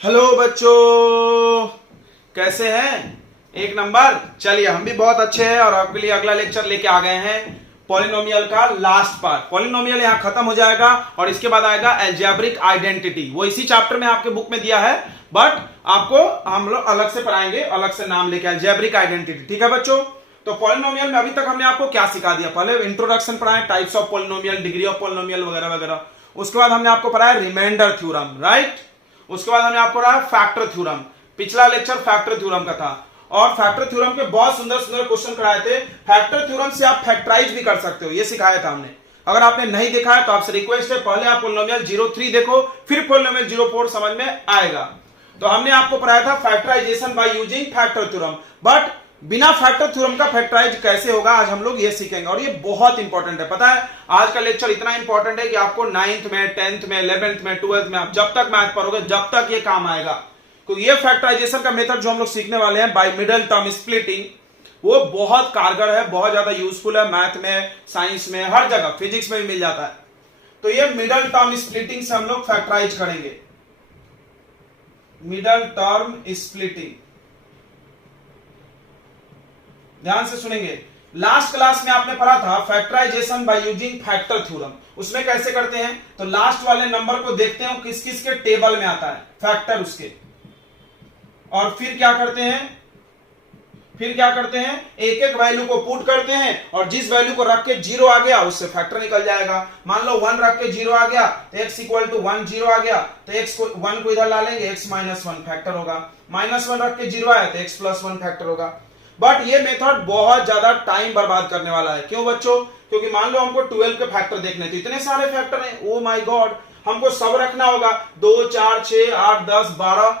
Hello बच्चों, कैसे हैं? एक नंबर। चलिए, हम भी बहुत अच्छे हैं और आपके लिए अगला लेक्चर लेके आ गए हैं पॉलिनोमियल का लास्ट पार्ट। पॉलिनोमियल यहाँ खत्म हो जाएगा और इसके बाद आएगा अलजेब्रिक आइडेंटिटी। वो इसी चैप्टर में आपके बुक में दिया है, बट आपको हम लोग अलग से पढ़ाएंगे, अलग से नाम लेके अलजेब्रिक आइडेंटिटी। ठीक है बच्चों? तो पॉलिनोमियल में अभी तक हमने आपको क्या सिखा दिया? पहले इंट्रोडक्शन पढ़ाया, types of polynomial, degree of polynomial वगैरह वगैरह। उसके बाद हमने आपको पढ़ाया रिमाइंडर थ्योरम, राइट? उसके बाद हमने आपको पढ़ाया फैक्टर थ्योरम। पिछला लेक्चर फैक्टर थ्योरम का था और फैक्टर थ्योरम के बहुत सुंदर सुंदर क्वेश्चन कराए थे। फैक्टर थ्योरम से आप फैक्टराइज भी कर सकते हो, ये सिखाया था हमने। अगर आपने नहीं देखा है तो आपसे रिक्वेस्ट है, पहले आप पॉलिनोमियल 03 देखो, फिर पॉलिनोमियल 04 समझ में आएगा। तो हमने आपको पढ़ाया था factorisation by using factor theorem, but बिना फैक्टर थ्योरम का फैक्टराइज कैसे होगा आज हम लोग ये सीखेंगे। और ये बहुत इंपॉर्टेंट है, पता है? आज का लेक्चर इतना इंपॉर्टेंट है कि आपको 9th में, 10th में, 11th में, 12th में, आप जब तक मैथ पढ़ोगे जब तक ये काम आएगा। तो ये फैक्टराइजेशन का मेथड जो हम लोग सीखने वाले हैं बाय मिडिल टर्म स्प्लिटिंग, वो बहुत कारगर है, बहुत ज्यादा यूजफुल है। मैथ में, साइंस में, हर जगह, फिजिक्स में भी मिल जाता है। तो ये मिडिल टर्म स्प्लिटिंग से हम लोग फैक्टराइज करेंगे। मिडिल टर्म स्प्लिटिंग, ध्यान से सुनेंगे। लास्ट क्लास में आपने पढ़ा था factorisation by using factor theorem. उसमें कैसे करते हैं? तो लास्ट वाले नंबर को देखते हैं किस किस के टेबल में आता है फैक्टर उसके, और फिर क्या करते हैं, एक एक वैल्यू को पुट करते हैं और जिस वैल्यू को रख के 0 आ गया उससे फैक्टर निकल जाएगा। मान लो 1 रख के 0 आ गया तो x इक्वल टू 1, 0 आ गया तो x को 1 को इधर ला लेंगे, x माइनस 1 फैक्टर होगा। -1 रख के 0 आया तो x प्लस 1 फैक्टर होगा। बट ये मेथड बहुत ज्यादा टाइम बर्बाद करने वाला है। क्यों बच्चों? क्योंकि मान लो हमको 12 के फैक्टर देखने थे, इतने सारे फैक्टर हैं, ओ माय गॉड, हमको सब रखना होगा, 2, 4, 6, 8, 10, 12,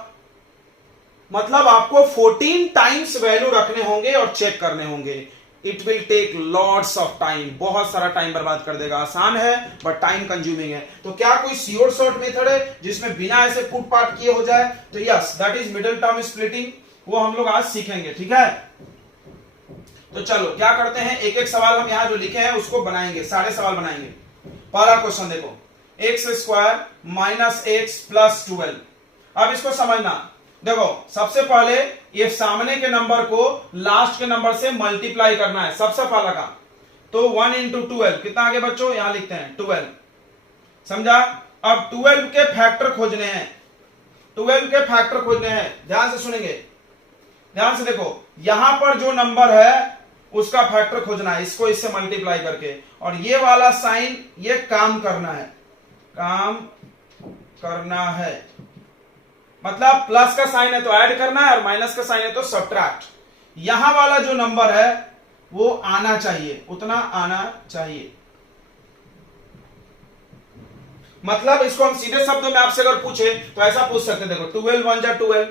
मतलब आपको 14 टाइम्स वैल्यू रखने होंगे और चेक करने होंगे। It will take lots of time, बहुत सारा टाइम बर्बाद कर देगा। आसान है बट टाइम कंज्यूमिंग है। तो क्या कोई श्योर शॉर्ट मेथड है जिसमें बिना ऐसे पुट पाट किए हो जाए? तो yes, that is middle term splitting. वो हम लोग आज सीखेंगे, ठीक है? तो चलो क्या करते हैं, एक एक सवाल हम यहां जो लिखे हैं उसको बनाएंगे, सारे सवाल बनाएंगे। पहला क्वेश्चन देखो, x square minus x plus 12। अब इसको समझना, देखो सबसे पहले ये सामने के नंबर को लास्ट के नंबर से मल्टीप्लाई करना है, सबसे पहला काम। तो 1 इंटू 12 कितना आगे बच्चों? यहां लिखते हैं 12, समझा? अब 12 के फैक्टर खोजने हैं, 12 के फैक्टर खोजने हैं। ध्यान से सुनेंगे, ध्यान से देखो, यहां पर जो नंबर है उसका फैक्टर खोजना है, इसको इससे मल्टीप्लाई करके, और ये वाला साइन, ये काम करना है, काम करना है। मतलब प्लस का साइन है तो ऐड करना है और माइनस का साइन है तो सब्ट्रैक्ट। यहां वाला जो नंबर है वो आना चाहिए, उतना आना चाहिए। मतलब इसको हम सीधे शब्दों में आपसे अगर पूछे तो ऐसा पूछ सकते, देखो 12 1 जा 12,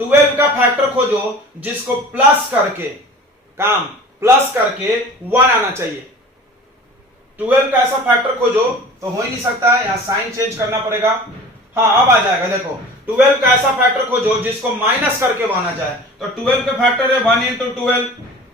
12 का फैक्टर खोजो जिसको प्लस करके, काम प्लस करके 1 आना चाहिए। 12 का ऐसा फैक्टर खोजो, तो हो ही नहीं सकता है, यहां साइन चेंज करना पड़ेगा। हाँ अब आ जाएगा, देखो 12 का ऐसा फैक्टर खोजो जिसको माइनस करके 1 आ जाए। तो 12 का फैक्टर है 1 इंटू 12,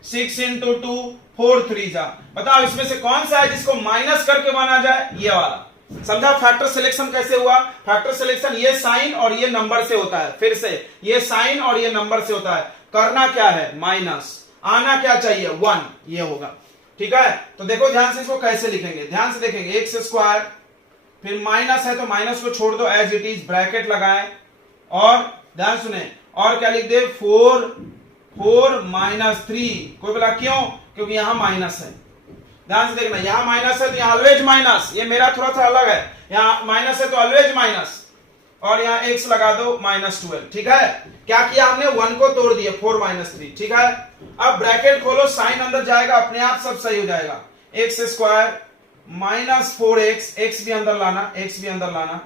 6 इंटू 2, 4 3 जा। बताओ इसमें से कौन सा है जिसको माइनस करके 1 आ जाए? ये वाला। समझा फैक्टर सिलेक्शन कैसे हुआ? फैक्टर सिलेक्शन ये साइन और ये नंबर से होता है, फिर से ये साइन और ये नंबर से होता है। करना क्या है? माइनस, आना क्या चाहिए? 1, ये होगा, ठीक है? तो देखो ध्यान से इसको कैसे लिखेंगे, ध्यान से देखेंगे। एक्स स्क्वायर, फिर माइनस है तो माइनस को छोड़ दो एज इट इज, ब्रैकेट लगाएं, और ध्यान सुने, और क्या लिख दे? 4 माइनस 3। कोई बोला क्यों? क्योंकि यहां माइनस है। ध्यान से देखना, यहां माइनस है तो यहां ऑलवेज माइनस, ये मेरा थोड़ा सा अलग है, यहां माइनस है तो ऑलवेज माइनस, और यहां एक्स लगा दो -12, ठीक है? क्या किया हमने? 1 को तोड़ दिया, 4 माइनस 3, ठीक है? अब ब्रैकेट खोलो, साइन अंदर जाएगा, अपने आप सब सही हो जाएगा। X square minus 4x, x भी अंदर लाना, एक्स भी अंदर लाना,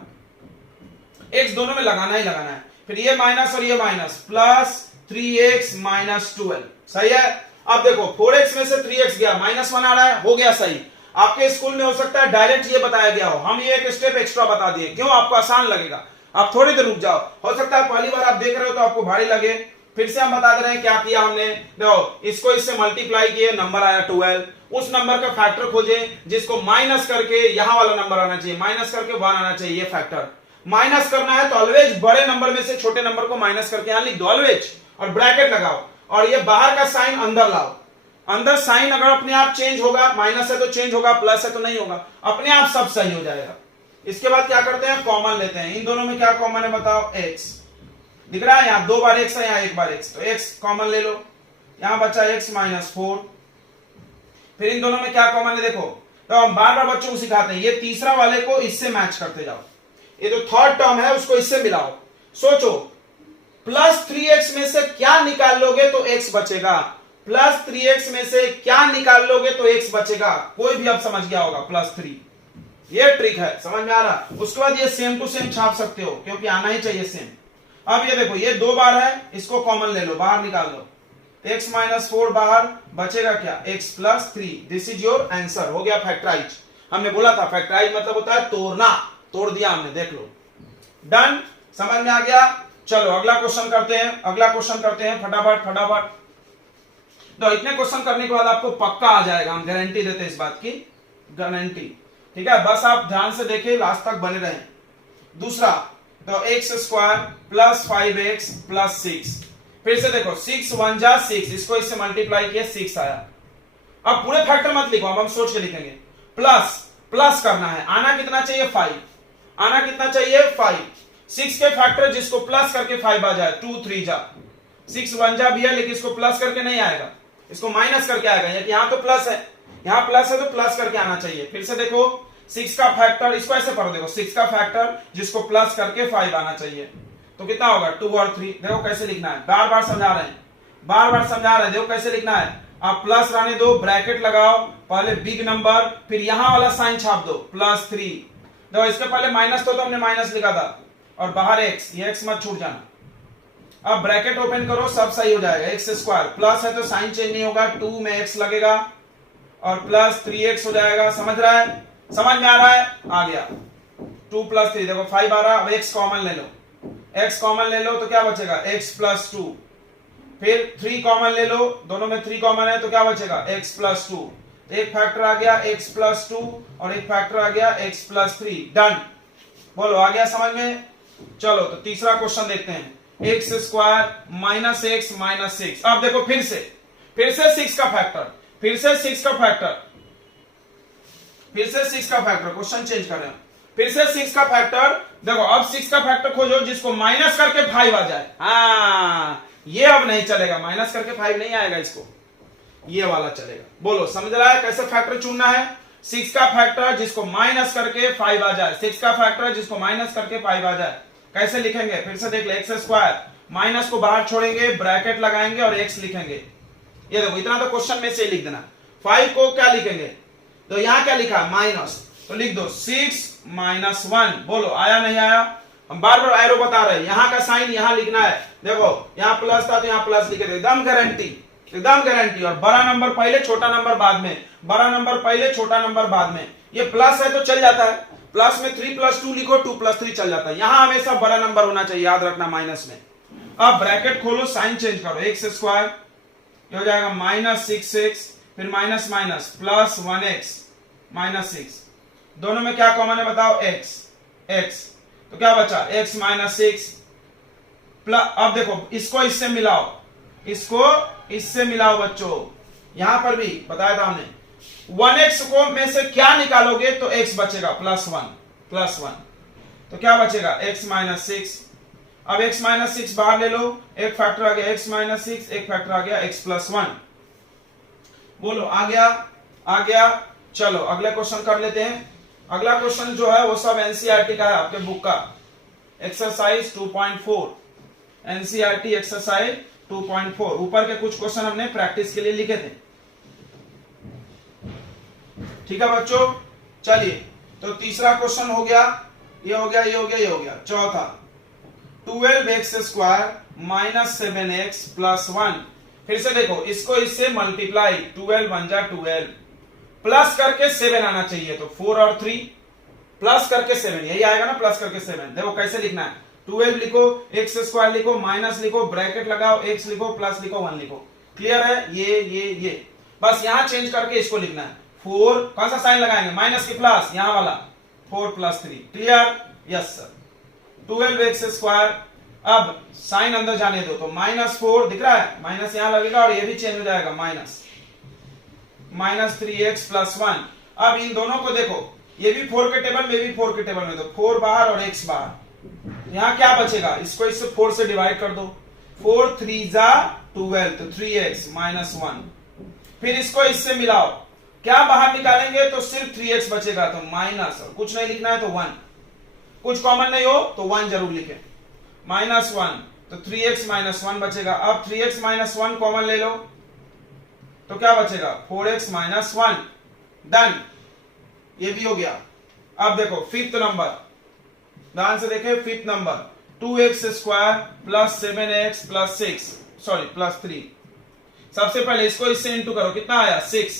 एक्स दोनों में लगाना ही लगाना है। फिर ये माइनस और ये माइनस, प्लस 3x माइनस 12, सही है? अब देखो 4x में से 3x गया, -1 आ रहा है, हो गया सही। आपके स्कूल में हो सकता है डायरेक्ट ये बताया गया हो, हम ये एक स्टेप एक्स्ट्रा बता दिए, क्यों? आपको आसान लगेगा। आप थोड़ी देर रुक जाओ, हो सकता है पहली बार आप देख रहे हो तो आपको भारी लगे। फिर से हम बता दे रहे हैं क्या किया हमने। देखो इसको इससे मल्टीप्लाई किए, नंबर आया 12, उस नंबर का फैक्टर खोजे जिसको माइनस करके यहां वाला नंबर आना चाहिए, माइनस करके 1 आना चाहिए, ये फैक्टर। माइनस करना है तो ऑलवेज बड़े नंबर में से छोटे नंबर को माइनस करके यहां लिख दो ऑलवेज, और ब्रैकेट लगाओ, और ये बाहर का साइन अंदर लाओ। अंदर साइन अगर अपने आप चेंज होगा, माइनस है तो चेंज होगा, प्लस है तो नहीं होगा, अपने आप सब सही हो जाएगा। इसके बाद क्या करते हैं, कॉमन लेते हैं। इन दोनों में क्या कॉमन है बताओ, एक्स दिख रहा है, यहां 2 बार एक्स है, यहां 1 बार एक्स, तो एक्स कॉमन ले लो, यहां बचा एक्स माइनस 4। फिर इन दोनों में क्या कॉमन है देखो, तो हम बार बार बच्चों को सिखाते हैं, ये तीसरा वाले को इससे मैच करते जाओ, ये जो थर्ड टर्म है उसको इससे मिलाओ। सोचो प्लस 3x में से क्या निकाल लोगे तो x बचेगा, प्लस 3x में से क्या निकाल लोगे तो x बचेगा। कोई भी अब समझ गया होगा, प्लस 3, ये ट्रिक है, समझ में आ रहा। उसके बाद ये सेम टू सेम छाप सकते हो क्योंकि आना ही चाहिए सेम। अब ये देखो, ये 2 बार है, इसको कॉमन ले लो, बाहर निकाल लो, x माइनस 4 बाहर, बचेगा क्या, x plus 3। This is your answer, हो गया फैक्टराइज। हमने बोला था फैक्टराइज मतलब होता है तोड़ना, तोड़ दिया हमने, देख लो, डन, समझ में आ गया। चलो अगला क्वेश्चन करते हैं, अगला क्वेश्चन करते हैं फटाफट फटाफट। तो इतने क्वेश्चन करने के बाद आपको पक्का आ जाएगा, हम गारंटी देते हैं इस बात की, गारंटी, ठीक है। बस आप ध्यान से देखिए, लास्ट तक बने रहें। दूसरा, तो x square plus 5x plus 6, फिर से देखो 6 1 जा 6, इसको इससे मल्टीप्लाई किया 6 आया। अब पूरे फैक्टर मत लिखो, अब हम सोच के लिखेंगे। प्लस प्लस करना है, आना कितना चाहिए 5, आना कितना चाहिए 5। 6 के फैक्टर जिसको प्लस करके 5 आ जाए, 2 3 जा, 6 1 जा भी है लेकिन इसको प्लस करके नहीं आएगा, इसको माइनस करके आएगा। यहां तो प्लस है, यहां प्लस है तो प्लस करके आना चाहिए। फिर से देखो 6 का फैक्टर, इसको ऐसे पढ़ो, देखो 6 का फैक्टर जिसको प्लस करके 5 आना चाहिए, तो कितना होगा 2 और 3। देखो कैसे लिखना है, बार बार समझा रहे हैं, बार बार समझा रहे हैं, देखो कैसे लिखना है। आप प्लस रहने दो, ब्रैकेट लगाओ, पहले बिग नंबर, फिर यहां वाला साइन छाप दो प्लस 3। देखो इसके पहले माइनस तो हमने माइनस लिखा था, और बाहर एक्स, ये एक्स मत छूट जाना। अब ब्रैकेट ओपन करो, सब सही हो जाएगा। एक्स स्क्वायर प्लस है तो साइन चेंज नहीं होगा, 2 में एक्स लगेगा और प्लस 3x हो जाएगा। समझ रहा है, समझ में आ रहा है, आ गया 2 प्लस 3, देखो 5 आ रहा। अब x कॉमन ले लो, x कॉमन ले लो तो क्या बचेगा x प्लस 2। फिर 3 कॉमन ले लो, दोनों में 3 कॉमन है तो क्या बचेगा x प्लस 2। एक फैक्टर आ गया x प्लस 2 और एक फैक्टर आ गया x प्लस 3, डन। बोलो आ गया समझ में। चलो तो तीसरा क्वेश्चन देखते हैं, x square minus x minus 6। अब देखो फिर से 6 का फैक्टर, फिर से 6 का फैक्टर, फिर से 6 का फैक्टर, क्वेश्चन चेंज कर रहे हैं। फिर से 6 का फैक्टर, देखो अब 6 का फैक्टर खोजो जिसको माइनस करके 5 आ जाए। हाँ ये अब नहीं चलेगा, माइनस करके 5 नहीं आएगा, इसको ये वाला चलेगा। बोलो समझ रहा है कैसे फैक्टर चुनना है। 6 का फैक्टर जिसको माइनस करके 5 आ जाए, 6 का फैक्टर जिसको माइनस करके 5 आ जाए, कैसे लिखेंगे फिर से देख ले। एक्स स्क्वायर, माइनस को बाहर छोड़ेंगे, ब्रैकेट लगाएंगे और एक्स लिखेंगे। ये देखो इतना तो क्वेश्चन में से लिख देना। 5 को क्या लिखेंगे, तो यहां क्या लिखा माइनस, तो लिख दो 6 माइनस 1। बोलो आया नहीं आया, हम बार बार एरो बता रहे हैं, यहां का साइन यहां लिखना है। देखो यहां प्लस था तो यहां प्लस लिखे थे, एकदम गारंटी, एकदम गारंटी। और बड़ा नंबर पहले छोटा नंबर बाद में, बड़ा नंबर पहले छोटा नंबर बाद में। ये प्लस है तो चल जाता है, प्लस में 3 प्लस 2 लिखो, 2 प्लस 3 चल जाता है। यहां हमेशा बड़ा नंबर होना चाहिए, याद रखना माइनस में। अब ब्रैकेट खोलो, साइन चेंज करो, एक्स स्क्वायर हो जाएगा माइनस 6x, फिर minus minus plus 1x minus 6। दोनों में क्या कॉमन है बताओ, x, तो क्या बचा x माइनस 6 प्लस। अब देखो इसको इससे मिलाओ, इसको इससे मिलाओ बच्चों, यहां पर भी बताया था हमने। 1x को में से क्या निकालोगे तो x बचेगा प्लस 1, तो क्या बचेगा x माइनस 6। अब x माइनस 6 बाहर ले लो, एक फैक्टर आ गया x माइनस 6, एक फैक्टर आ गया x प्लस 1। बोलो आ गया, आ गया। चलो अगले क्वेश्चन कर लेते हैं। अगला क्वेश्चन जो है वो सब एनसीईआरटी का है, आपके बुक का एक्सरसाइज 2.4, एनसीईआरटी एक्सरसाइज 2.4। ऊपर के कुछ क्वेश्चन हमने प्रैक्टिस के लिए लिखे थे, ठीक है बच्चों। चलिए तो तीसरा क्वेश्चन हो गया, ये हो गया, ये हो गया, ये हो गया। चौथा 12x square minus 7x plus 1। फिर से देखो इसको इससे मल्टीप्लाई, 12 1 जा 12, प्लस करके 7 आना चाहिए, तो 4 और 3 प्लस करके 7, यही आएगा ना, प्लस करके 7। देखो कैसे लिखना है, 12 लिखो, एक्स स्क्वायर लिखो, माइनस लिखो, ब्रैकेट लगाओ, x लिखो, प्लस लिखो, 1 लिखो। क्लियर है, ये बस यहां चेंज करके इसको लिखना है। 4 कौन सा साइन लगाएंगे, माइनस की प्लस, यहां वाला 4 plus 3। Clear, yes sir. 12x²। अब साइन अंदर जाने दो तो -4 दिख रहा है, माइनस यहां लगेगा और ये भी चेंज हो जाएगा -3x + 1। अब इन दोनों को देखो, ये भी 4 के टेबल में, भी 4 के टेबल में, तो 4 बाहर और x बाहर। यहां क्या बचेगा, इसको इससे 4 से डिवाइड कर दो, 4 3 जा 12, तो 3x - 1। फिर इसको इससे मिलाओ, क्या बाहर निकालेंगे तो सिर्फ 3x बचेगा, तो माइनस, और कुछ नहीं लिखना है तो 1, कुछ कॉमन नहीं हो तो 1 जरूर लिखें, -1, तो 3x - 1 बचेगा। अब 3x - 1 कॉमन ले लो तो क्या बचेगा, 4x - 1। डन, ये भी हो गया। अब देखो फिफ्थ नंबर, ध्यान से देखें, fifth number 2x² + 7x + 6, sorry +3। सबसे पहले इसको इससे इंटू करो, कितना आया 6,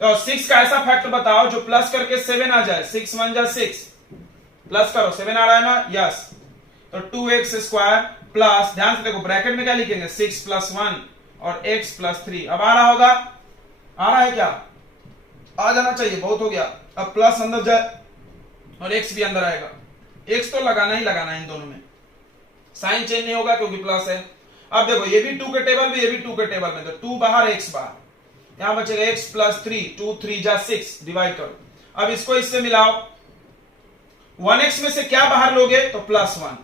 और 6 का ऐसा फैक्टर बताओ जो प्लस करके 7 आ जाए, 6 1 जा 6, प्लस करो 7 आ रहा है ना, यस। तो 2x² प्लस, ध्यान से देखो ब्रैकेट में क्या लिखेंगे, 6 + 1 और x + 3। अब आ रहा होगा, आ रहा है क्या, आ जाना चाहिए, बहुत हो गया। अब प्लस अंदर जाए और x भी अंदर आएगा, x तो लगाना ही लगाना है इन दोनों में, साइन चेंज नहीं होगा क्योंकि प्लस है। अब देखो ये भी 2 के टेबल में, ये भी 2 के टेबल में, तो 2 बाहर x बाहर, यहां बचेगा x + 3, 2 3 जा 6, डिवाइड करो। अब इसको इससे मिलाओ, 1x में से क्या बाहर लोगे तो +1,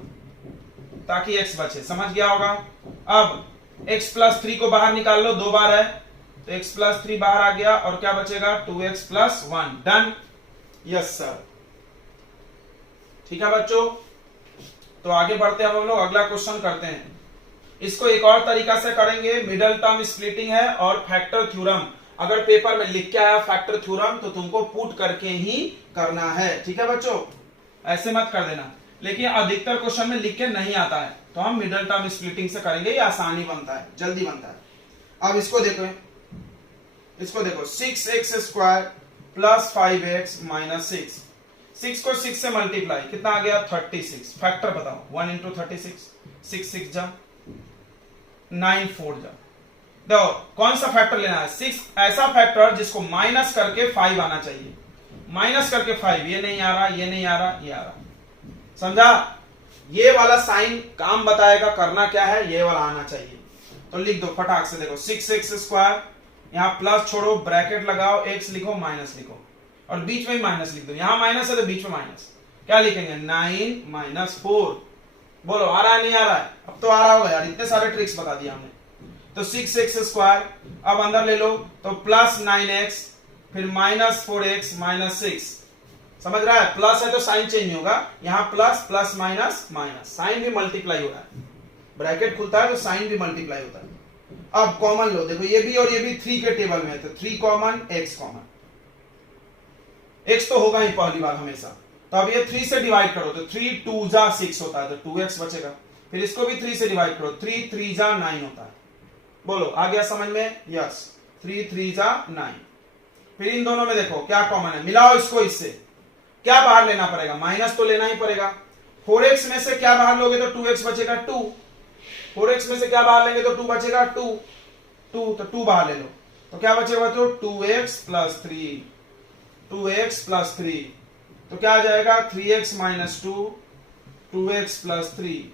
ताकि x बचे, समझ गया होगा। अब x + 3 को बाहर निकाल लो, 2 बार है तो x + 3 बाहर आ गया, और क्या बचेगा 2x + 1। डन, यस सर, ठीक है बच्चों। तो आगे बढ़ते हैं हम लोग, अगला क्वेश्चन करते हैं। इसको एक और तरीका से करेंगे, मिडल टर्म स्प्लिटिंग है और फैक्टर थ्योरम। अगर पेपर में लिख के आया फैक्टर थ्योरम तो तुमको पुट करके ही करना है, ठीक है बच्चों, ऐसे मत कर देना। लेकिन अधिकतर क्वेश्चन में लिख के नहीं आता है, तो हम मिडल टर्म स्प्लिटिंग से करेंगे, ये आसानी बनता है, जल्दी बनता है। अब इसको देखो, इसको देखो 6x² + 5x - 6, 6 को 6 से मल्टीप्लाई, कितना आ गया 36। फैक्टर बताओ, 1 × 36, 6 6 जा 9 4 जा। देखो कौन सा फैक्टर लेना है, 6 ऐसा फैक्टर जिसको माइनस करके 5 आना चाहिए, माइनस करके 5, ये नहीं आ रहा, ये नहीं आ रहा, ये आ रहा, समझा। ये वाला साइन काम बताएगा करना क्या है, ये वाला आना चाहिए। तो लिख दो फटाक से, देखो 6x², यहां प्लस छोड़ो, ब्रैकेट लगाओ, x लिखो, माइनस लिखो, और बीच में ही माइनस लिख दो, यहां माइनस है तो बीच में माइनस, क्या लिखेंगे 9 - 4। बोलो आ रहा है नहीं आ रहा है, अब तो आ रहा होगा यार, इतने सारे ट्रिक्स बता दिया हमने। तो 6x², अब अंदर ले लो तो +9x, फिर -4x - 6, समझ रहा है, प्लस है तो साइन चेंज नहीं होगा, यहां plus plus minus minus, sign भी मल्टीप्लाई हो रहा है, ब्रैकेट खुलता है तो साइन भी मल्टीप्लाई होता है। अब कॉमन लो, देखो ये भी और ये भी 3 के टेबल में है, तो 3 कॉमन, x कॉमन, x तो होगा ही पहली बार हमेशा, तो अब ये 3 से डिवाइड करो तो 3 2 जा 6 होता है, तो 2x बचेगा। फिर इसको भी 3 से डिवाइड करो, 3 3 जा 9 होता है। बोलो आ गया समझ में, यस, 3 3 जा 9। फिर इन दोनों में देखो क्या कॉमन है, मिलाओ इसको इससे, क्या बाहर लेना पड़ेगा, माइनस तो लेना ही पड़ेगा। 4x में से क्या बाहर लोगे तो 2x बचेगा 2, 4x में से क्या बाहर लेंगे तो 2 बचेगा 2, तो 2 बाहर ले लो, तो क्या बचेगा तो 2x + 3, 2x + 3, तो क्या आ जाएगा 3x - 2, 2x + 3।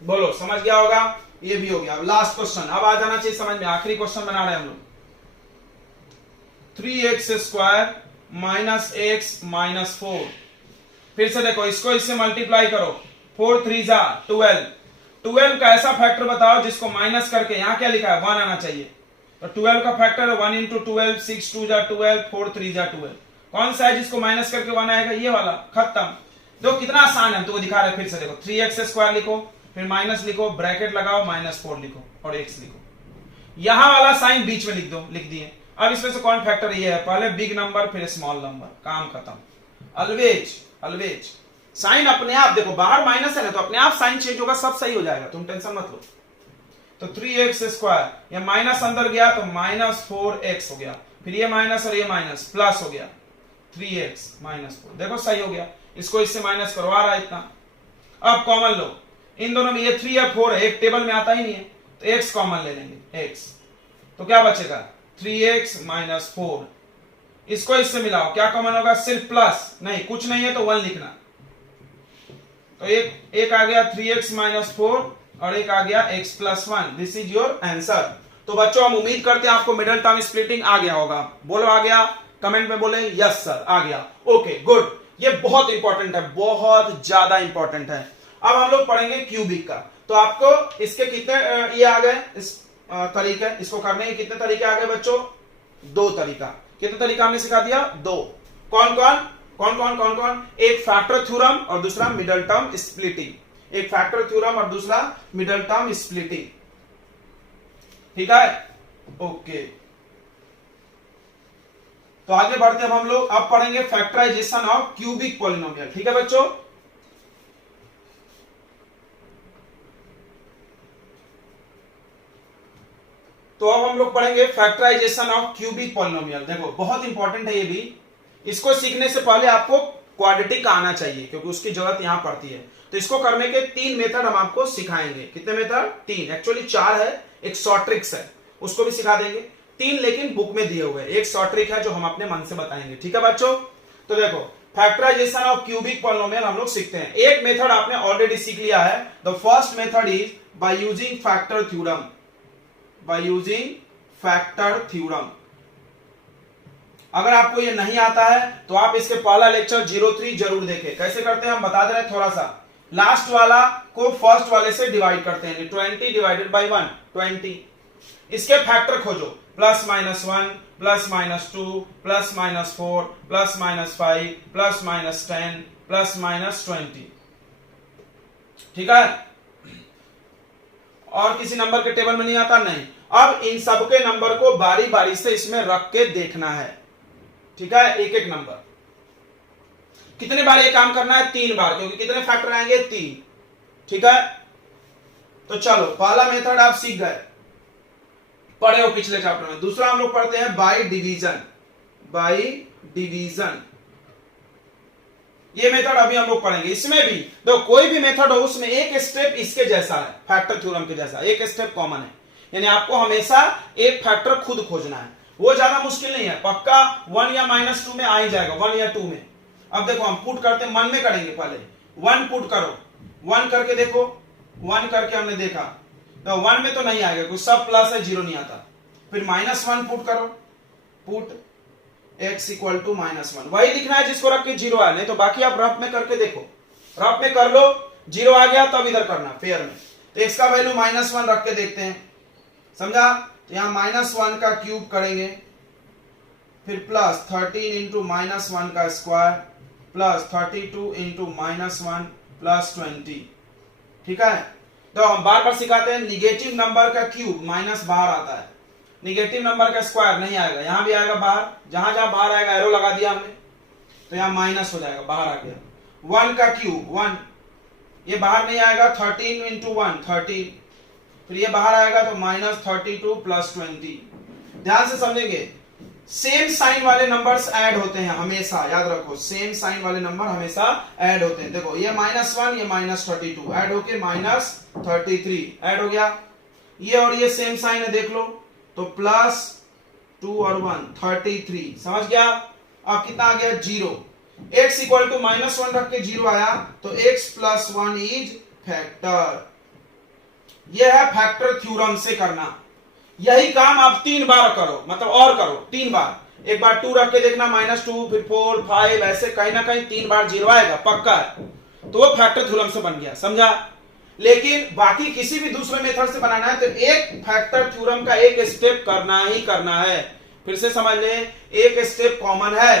बोलो समझ गया होगा, ये भी हो गया। अब लास्ट क्वेश्चन, अब आ जाना चाहिए समझ में, आखिरी क्वेश्चन बना रहे हैं हम लोग। 3x² - x - 4, फिर से देखो इसको इससे मल्टीप्लाई करो, 4 3 जा 12, 12 का ऐसा फैक्टर बताओ जिसको माइनस करके, यहां क्या लिखा है 1 आना चाहिए, तो 12 का फैक्टर 1 × 12, 6 2 जा 12, 4 3 जा 12, कौन सा है जिसको माइनस करके 1 आएगा, ये वाला, खत्म। देखो कितना आसान है, हम तुमको दिखा रहे हैं। फिर से देखो 3x² लिखो, फिर माइनस लिखो, ब्रैकेट लगाओ, -4 लिखो और x लिखो, यहां वाला साइन बीच में लिख दो, लिख दिए। अब इसमें से कौन फैक्टर ये है, पहले बिग नंबर फिर स्मॉल नंबर, काम खत्म। ऑलवेज ऑलवेज साइन अपने आप, देखो बाहर माइनस है ना तो अपने आप साइन चेंज होगा, सब सही हो जाएगा, तुम टेंशन मत लो। तो 3x², ये माइनस अंदर गया तो -4x हो गया, फिर ये माइनस और ये माइनस प्लस हो गया, 3x - 4, देखो सही हो गया। इसको इससे माइनस करवा रहा है इतना। अब कॉमन लो, इन दोनों में ये 3 या 4 है, एक टेबल में आता ही नहीं है, तो x कॉमन ले लेंगे, x, तो क्या बचेगा 3x - 4। इसको इससे मिलाओ, क्या कॉमन होगा, सिर्फ प्लस, नहीं कुछ नहीं है तो 1 लिखना, तो एक आ गया 3x माइनस 4 और एक आ गया x plus 1। This is your answer. तो बच्चों हम उम्मीद करते हैं आपको मिडिल टर्म स्प्लिटिंग आ गया होगा। बोलो आ गया, कमेंट में बोले यस सर आ गया। ओके गुड, ये बहुत इंपॉर्टेंट है, बहुत ज्यादा इंपॉर्टेंट है। अब हम लोग पढ़ेंगे क्यूबिक का। तो आपको इसके कितने ये आ गए इस तरीके, इसको करने के कितने तरीके आ गए बच्चों? 2 तरीका। कितने तरीका हमने सिखा दिया? 2। कौन कौन? एक फैक्टर थ्योरम और दूसरा मिडिल टर्म स्प्लिटिंग। एक फैक्टर थ्योरम और दूसरा मिडिल टर्म स्प्लिटिंग। ठीक है, ओके। तो आगे बढ़ते हैं हम लोग। अब पढ़ेंगे फैक्टराइजेशन ऑफ क्यूबिक पॉलिनोमियल। ठीक है बच्चों, तो अब हम लोग पढ़ेंगे फैक्टराइजेशन ऑफ क्यूबिक पॉलिनोमियल। देखो बहुत इंपॉर्टेंट है ये भी। इसको सीखने से पहले आपको क्वाड्रेटिक आना चाहिए क्योंकि उसकी जरूरत यहां पड़ती है। तो इसको करने के 3 मेथड हम आपको सिखाएंगे। कितने मेथड? 3, एक्चुअली 4 है। एक शॉर्ट ट्रिक्स है, उसको भी सिखा देंगे। 3 लेकिन बुक में दिए हुए हैं। एक शॉर्ट ट्रिक है जो हम अपने मन से बताएंगे। ठीक है बच्चों, तो देखो फैक्टराइजेशन ऑफ क्यूबिक पॉलिनोमियल हम लोग सीखते हैं। एक मेथड आपने ऑलरेडी सीख लिया है। The first method is by using factor theorem. Bye using factor theorem. अगर आपको ये नहीं आता है तो आप इसके पहला लेक्चर 03 जरूर देखें। कैसे करते हैं हम बता दे रहे हैं थोड़ा सा। लास्ट वाला को फर्स्ट वाले से डिवाइड करते हैं। 20 डिवाइडेड बाई 1 20। इसके फैक्टर खोजो, plus minus 1 plus minus 2 plus minus 4 plus minus 5 plus minus 10 plus minus 20। ठीक है, और किसी नंबर के टेबल में नहीं आता? नहीं। अब इन सबके नंबर को बारी बारी से इसमें रख के देखना है। ठीक है, एक एक नंबर। कितने बार ये काम करना है? 3 बार, क्योंकि कितने फैक्टर आएंगे? 3। ठीक है, तो चलो पहला मेथड आप सीख गए, पढ़े हो पिछले चैप्टर में। दूसरा हम लोग पढ़ते हैं बाय डिवीजन। बाय डिवीजन ये मेथड अभी हम लोग पढ़ेंगे। इसमें भी देखो कोई भी मेथड हो उसमें एक स्टेप इसके जैसा है, फैक्टर थ्योरम के जैसा एक स्टेप कॉमन है। यानी आपको हमेशा एक फैक्टर खुद खोजना है। वो ज्यादा मुश्किल नहीं है, पक्का 1 या -2 में आ ही जाएगा, 1 या 2 में। अब देखो हम पुट करते हैं, मन में करेंगे पहले। 1 पुट करो, 1 करके देखो। 1 करके हमने देखा तो 1 में तो नहीं आएगा, कुछ सब प्लस है, 0 नहीं आता। फिर -1 पुट करो, पुट x इक्वल टू -1। वही लिखना है जिसको रख के 0 आया, नहीं तो बाकी आप रफ में करके देखो। रफ में कर लो, 0 आ गया तब इधर करना पेयर में। तो x का वैल्यू -1 रख के देखते हैं, समझा? तो यहां -1 का क्यूब करेंगे, फिर प्लस 13 इंटू -1 का स्क्वायर प्लस 32 इंटू -1 प्लस 20। ठीक है, तो हम बार बार सिखाते हैं निगेटिव नंबर का क्यूब माइनस बाहर आता है, निगेटिव नंबर का स्क्वायर नहीं आएगा। यहां भी आएगा बाहर, जहां जहां बाहर आएगा एरो लगा दिया हमने, तो यहां माइनस हो जाएगा, बाहर आ गया। 1 का क्यूब 1, ये बाहर नहीं आएगा, 13 इंटू 1 30, फिर ये बाहर आएगा तो -32 प्लस 20। ध्यान से समझेंगे, सेम साइन वाले नंबर्स ऐड होते हैं हमेशा, याद रखो सेम साइन वाले नंबर हमेशा ऐड होते हैं। देखो ये -1 ये -32 ऐड होके -33 ऐड हो गया। ये और ये सेम साइन है, देख लो, तो +2 और 1 33, समझ गया? अब कितना आ गया? 0। x इक्वल टू -1 रख के 0 आया तो x प्लस 1 इज फैक्टर। यह है फैक्टर थ्योरम से करना। यही काम आप 3 बार करो, मतलब और करो 3 बार। एक बार 2 रख के देखना -2, फिर 4 5, ऐसे कहीं ना कहीं 3 बार 0 आएगा, पक्का है। तो वो फैक्टर थ्योरम से बन गया, समझा? लेकिन बाकी किसी भी दूसरे मेथड से बनाना है तो एक फैक्टर थ्योरम का एक स्टेप करना ही करना है। फिर से समझ ले, एक स्टेप कॉमन है,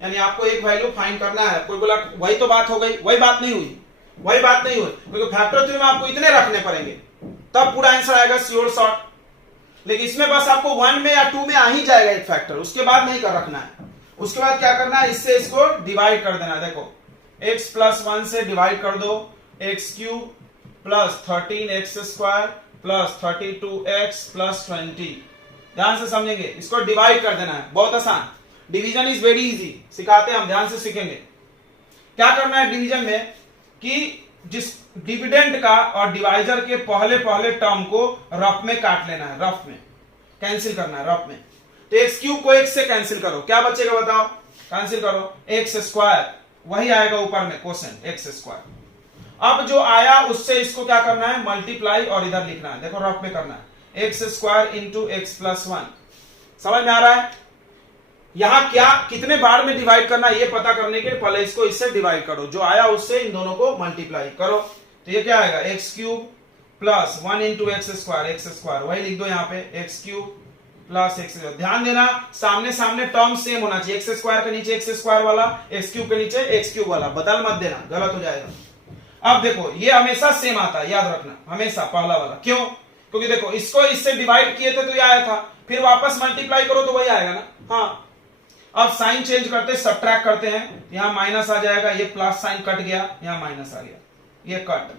यानी आपको एक वैल्यू फाइंड करना है। कोई बोला वही तो बात हो गई, वही बात नहीं हुई, वही बात नहीं हुई, क्योंकि फैक्टर थ्योरम आपको इतने रखने पड़ेंगे तब पूरा आंसर आएगा श्योर शॉर्ट। लेकिन इसमें बस आपको 1 में या 2 में आ ही जाएगा एक फैक्टर, उसके बाद नहीं कर रखना है। उसके बाद क्या करना है, इससे इसको डिवाइड कर देना। देखो x प्लस 1 से डिवाइड कर दो, x cube plus 13x square plus 32x plus 20। ध्यान से समझेंगे, इसको डिवाइड कर देना है, बहुत आसान। डिवीजन इज वेरी इजी, सिखाते हैं हम, ध्यान से सीखेंगे। क्या करना है डिवीजन में कि जिस डिविडेंड का और डिवाइजर के पहले पहले टर्म को रफ में काट लेना है, रफ में कैंसिल करना है, रफ में। तो x क्यूब को x से कैंसिल करो, क्या बचेगा बताओ? कैंसिल करो, x स्क्वायर वही आएगा ऊपर में, क्वोशेंट x स्क्वायर। अब जो आया उससे इसको क्या करना है, मल्टीप्लाई और इधर लिखना है। देखो रफ में करना है, x square into x plus one. समझ में आ रहा है? यहां क्या कितने बार में डिवाइड करना है ये पता करने के लिए पहले इसको इससे डिवाइड करो, जो आया उससे इन दोनों को मल्टीप्लाई करो। तो ये क्या आएगा, x cube plus one into x square, वही लिख दो यहाँ पे, एक्स क्यूब प्लस एक्स। ध्यान देना सामने सामने टर्म सेम होना चाहिए, एक्स स्क्वायर के नीचे एक्स स्क्वायर वाला, एक्स क्यूब के नीचे एक्स क्यूब वाला, बदल मत देना, गलत हो जाएगा। अब देखो ये हमेशा सेम आता है, याद रखना हमेशा पहला वाला। क्यों? क्योंकि देखो इसको इससे डिवाइड किए थे तो ये आया था, फिर वापस मल्टीप्लाई करो तो वही आएगा ना। हाँ, अब साइन चेंज करते, सब्ट्रैक्ट करते हैं, यहां माइनस आ जाएगा, ये प्लस साइन कट गया, यहां माइनस आ गया, ये कट।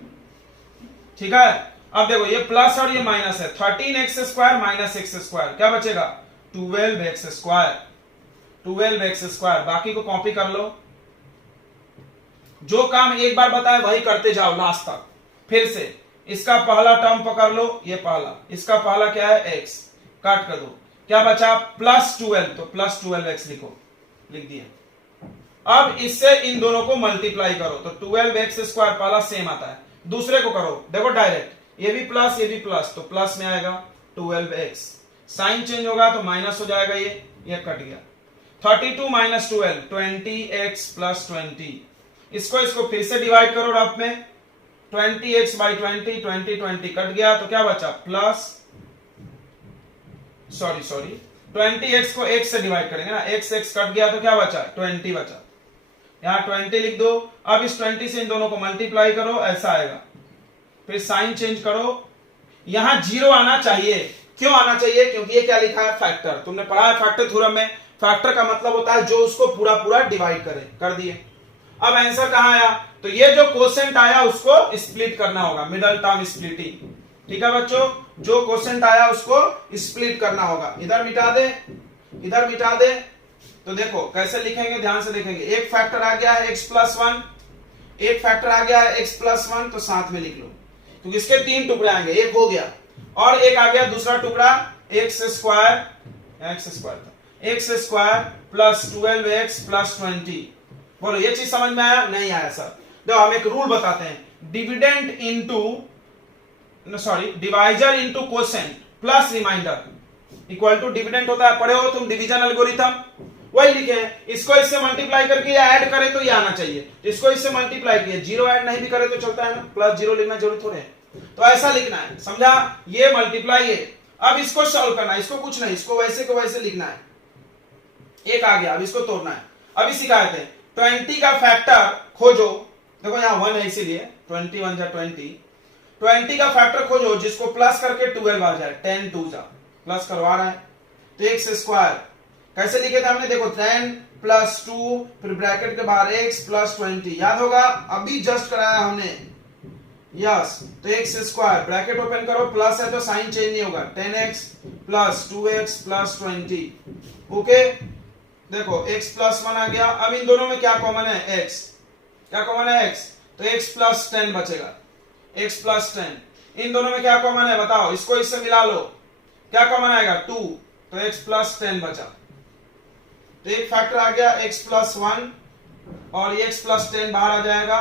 ठीक है, अब देखो ये प्लस और ये माइनस है, 13x square minus x square, क्या बचेगा 12x स्क्वायर, 12x स्क्वायर। बाकी को कॉपी कर लो, जो काम एक बार बताए वही करते जाओ लास्ट तक। फिर से इसका पहला टर्म पकड़ लो, ये पहला, इसका पहला क्या है x, काट कर दो, क्या बचा प्लस 12, तो प्लस 12x लिखो, लिख दिया। अब इससे इन दोनों को मल्टीप्लाई करो तो 12x स्क्वायर पहला सेम आता है, दूसरे को करो, देखो डायरेक्ट ये भी प्लस, तो प्लस में आएगा 12x, साइन चेंज होगा तो माइनस हो जाएगा, ये कट गया। 32 माइनस 12, 20x प्लस 20। इसको फिर से डिवाइड करो रफ में, 20x बाई 20, 20 कट गया तो क्या बचा प्लस, सॉरी 20x को x से डिवाइड करेंगे ना, x कट गया तो क्या बचा 20 बचा, यहां 20 लिख दो। अब इस 20 से इन दोनों को मल्टीप्लाई करो, ऐसा आएगा, फिर साइन चेंज करो, यहां जीरो आना चाहिए। क्यों आना चाहिए? क्योंकि ये क्या लिखा है फैक्टर, तुमने पढ़ा है फैक्टर थ्योरम में, फैक्टर का मतलब होता है जो उसको पूरा पूरा डिवाइड करे, कर दिए। अब आंसर कहां आया, तो ये जो क्वोशिएंट आया उसको स्प्लिट करना होगा, मिडल टर्म स्प्लिटिंग। ठीक है बच्चों, जो क्वोशिएंट आया उसको स्प्लिट करना होगा, इधर मिटा दे, इधर मिटा दे। तो देखो कैसे लिखेंगे, ध्यान से देखेंगे, एक फैक्टर आ गया है x प्लस 1, एक फैक्टर आ गया है x प्लस 1, तो साथ में लिख लो, क्योंकि इसके तीन टुकड़े आएंगे, एक हो गया और एक आ गया दूसरा टुकड़ा, x square plus 12x plus 20। बोलो ये चीज समझ में आया? नहीं आया सर। देखो हम एक रूल बताते हैं, dividend into divisor into quotient plus remainder equal to dividend होता है, पढ़े हो तुम डिवीजन एल्गोरिथम, वही लिखे हैं। इसको इससे मल्टीप्लाई करके या ऐड करे तो ये आना चाहिए, इसको इससे मल्टीप्लाई किए, जीरो ऐड नहीं भी करे तो चलता है ना, प्लस जीरो लिखना जरूरी थोड़े है, तो ऐसा लिखना है, समझा? ये मल्टीप्लाई है। अब इसको सॉल्व करना है, इसको कुछ नहीं, इसको वैसे को वैसे लिखना है, एक आ गया, अब इसको तोड़ना है। अभी सिखाते हैं, 20 का फैक्टर खोजो, देखो यहाँ 1 है इसीलिए 21 जा 20 का फैक्टर खोजो जिसको प्लस करके 12 आ जाए, 10 2 जा, प्लस करवा रहा है तो एक्स स्क्वायर कैसे लिखे थे हमने, देखो 10 प्लस 2 फिर ब्रैकेट के बाहर x प्लस 20, याद होगा अभी जस्ट कराया हमने, यस। तो एक्स स्क्वायर ब्रैकेट ओपन करो, प्लस है तो साइन चेंज नहीं होगा, 10x plus 2x plus 20। Okay, देखो x प्लस 1 आ गया। अब इन दोनों में क्या कॉमन है, x, क्या कॉमन है x, तो x प्लस 10 बचेगा, x प्लस 10। इन दोनों में क्या कॉमन है बताओ, इसको इससे मिला लो, क्या कॉमन आएगा 2, तो x प्लस 10 बचा। तो एक फैक्टर आ गया x प्लस 1 और ये x प्लस 10 बाहर आ जाएगा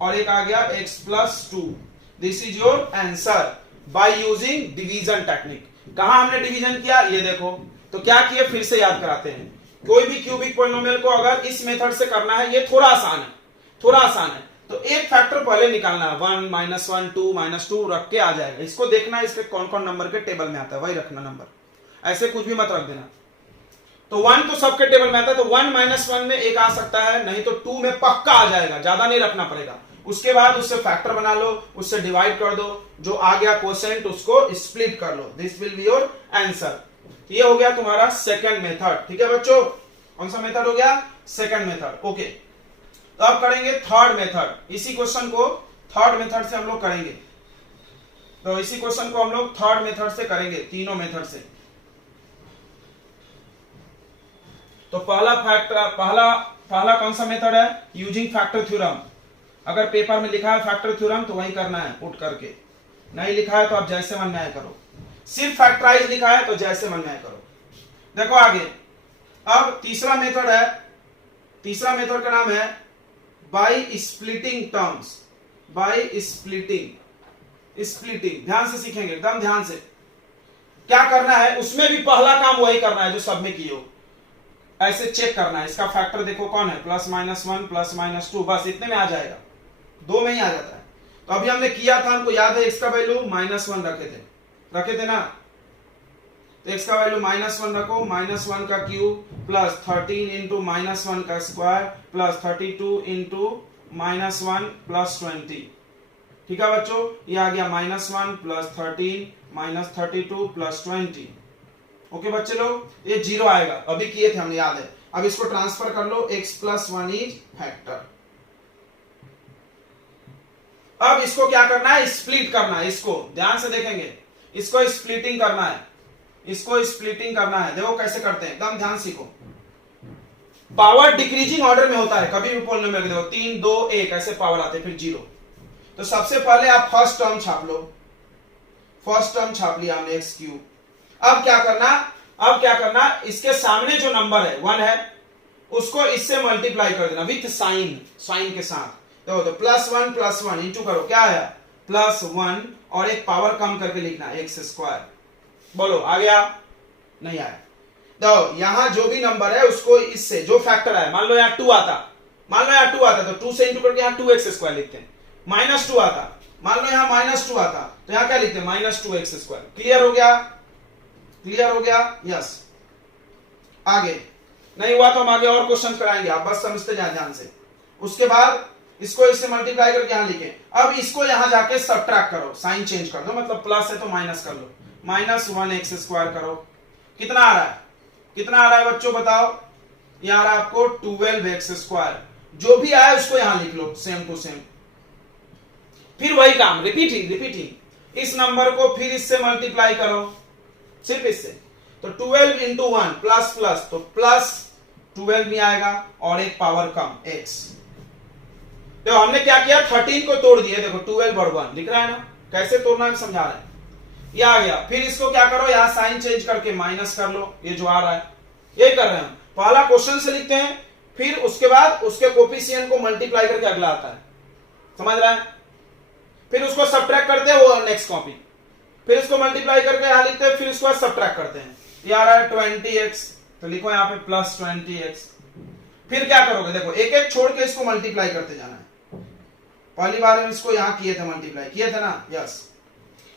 और एक आ गया x plus 2। This is your answer by using division technique. कहां हमने डिवीजन किया ये देखो, तो क्या किए फिर से याद कराते हैं। कोई भी क्यूबिक पॉलिनोमियल को अगर इस मेथड से करना है, ये थोड़ा आसान है, थोड़ा आसान है। तो एक फैक्टर पहले निकालना है, 1 माइनस 1 2 माइनस 2 रख के आ जाएगा। इसको देखना है इसके कौन कौन नंबर के टेबल में आता है, वही रखना नंबर, ऐसे कुछ भी मत रख देना। तो 1 तो सबके टेबल में आता है, तो 1 माइनस 1 में एक आ सकता है, नहीं तो 2 में पक्का आ जाएगा, ज्यादा नहीं रखना पड़ेगा। उसके बाद उससे फैक्टर बना लो, उससे डिवाइड कर दो, जो आ गया क्वोशिएंट उसको स्प्लिट कर लो, this will be your answer. ये हो गया तुम्हारा सेकंड मेथड। ठीक है बच्चों, कौन सा मेथड हो गया, सेकंड मेथड। ओके, तो अब करेंगे थर्ड मेथड। इसी क्वेश्चन को थर्ड मेथड से हम लोग करेंगे, तो इसी क्वेश्चन को हम लोग थर्ड मेथड से करेंगे, तीनों मेथड से। तो पहला कौन सा मेथड है, यूजिंग फैक्टर थ्योरम। अगर पेपर में लिखा है फैक्टर थ्योरम तो वही करना है पुट करके, नहीं लिखा है तो आप जैसे मन में आए करो, सिर्फ फैक्टराइज लिखा है तो जैसे मन में आए करो। देखो आगे, अब तीसरा मेथड है, तीसरा मेथड का नाम है by splitting terms. By splitting. Splitting ध्यान से सीखेंगे, एकदम ध्यान से। क्या करना है उसमें भी पहला काम वही करना है जो सब में किए हो, ऐसे चेक करना है। इसका फैक्टर देखो कौन है, +-1 +-2, बस इतने में आ जाएगा, 2 में ही आ जाता है। तो अभी हमने किया था, हमको याद है x का वैल्यू -1 रखे थे ना, तो x का वैल्यू -1 रखो, -1 का क्यूब प्लस 13 इंटू -1 का स्क्वायर प्लस 32 इंटू -1 प्लस 20। ठीक है बच्चों, ये आ गया -1 प्लस 13 माइनस 32 प्लस 20। ओके बच्चे लोग, ये 0 आएगा, अभी किए थे हमने, याद है। अब इसको ट्रांसफर कर लो, x + 1 इज फैक्टर। अब इसको क्या करना है, स्प्लिट करना है। इसको ध्यान से देखेंगे, इसको स्प्लिटिंग करना है, इसको स्प्लिटिंग करना है। देखो कैसे करते हैं, एकदम ध्यान सीखो। पावर डिक्रीजिंग ऑर्डर में होता है, कभी भी पॉलिनोमियल में देखो 3 2 1 ऐसे पावर आते फिर 0। तो सबसे पहले आप फर्स्ट टर्म छाप लो, फर्स्ट टर्म छाप लिया हमने x3। अब क्या करना, इसके सामने जो नंबर है 1 है, उसको इससे मल्टीप्लाई कर देना विथ साइन के साथ। देखो तो +1 इंटू करो, क्या आया +1 और एक पावर कम करके लिखना x²। बोलो आ गया, नहीं आया। देखो यहां जो भी नंबर है उसको इससे जो फैक्टर है, मान लो यहाँ 2 आता, तो 2 से इंटू करके यहाँ 2x² लिखते हैं। -2 आता, मान लो यहाँ -2 आता, तो यहाँ क्या लिखते हैं -2x²। क्लियर हो गया, यस। आगे नहीं हुआ तो हम आगे और क्वेश्चन कराएंगे, आप बस समझते जाए ध्यान से। उसके बाद इसको इससे मल्टीप्लाई करके यहां लिखें। अब इसको यहां जाके सब्ट्रैक्ट करो, साइन चेंज कर दो, मतलब प्लस है तो माइनस कर लो, -1x² करो। कितना आ रहा है बच्चों बताओ, ये आ रहा है आपको 12x²। जो भी आया उसको यहां लिख लो सेम टू सेम। फिर वही काम रिपीटिंग, इस नंबर को फिर इससे मल्टीप्लाई करो, सिर्फ इससे। तो 12 इंटू 1 प्लस तो प्लस 12 भी आएगा और एक पावर कम x। देखो हमने क्या किया, 13 को तोड़ दिए, देखो 12 और 1 लिख रहा है ना, कैसे तोड़ना है समझा रहे हैं। ये आ गया, फिर इसको क्या करो, यहां साइन चेंज करके माइनस कर लो, ये जो आ रहा है ये कर रहे हैं हम। पहला क्वेश्चन से लिखते हैं, फिर उसके बाद उसके कोफिशिएंट को मल्टीप्लाई करके अगला आता है, समझ रहा है। फिर उसको सब्ट्रैक्ट करते हैं, वो नेक्स्ट कॉपी, फिर उसको मल्टीप्लाई करके यहां लिखते हैं, फिर उसको सब्ट्रैक्ट करते हैं। ये आ रहा है 20x, तो लिखो यहाँ पे +20x। फिर क्या करोगे, देखो एक एक छोड़ के इसको मल्टीप्लाई करते जाना है। पहली बार हम इसको यहां किए थे, मल्टीप्लाई किए थे ना, यस।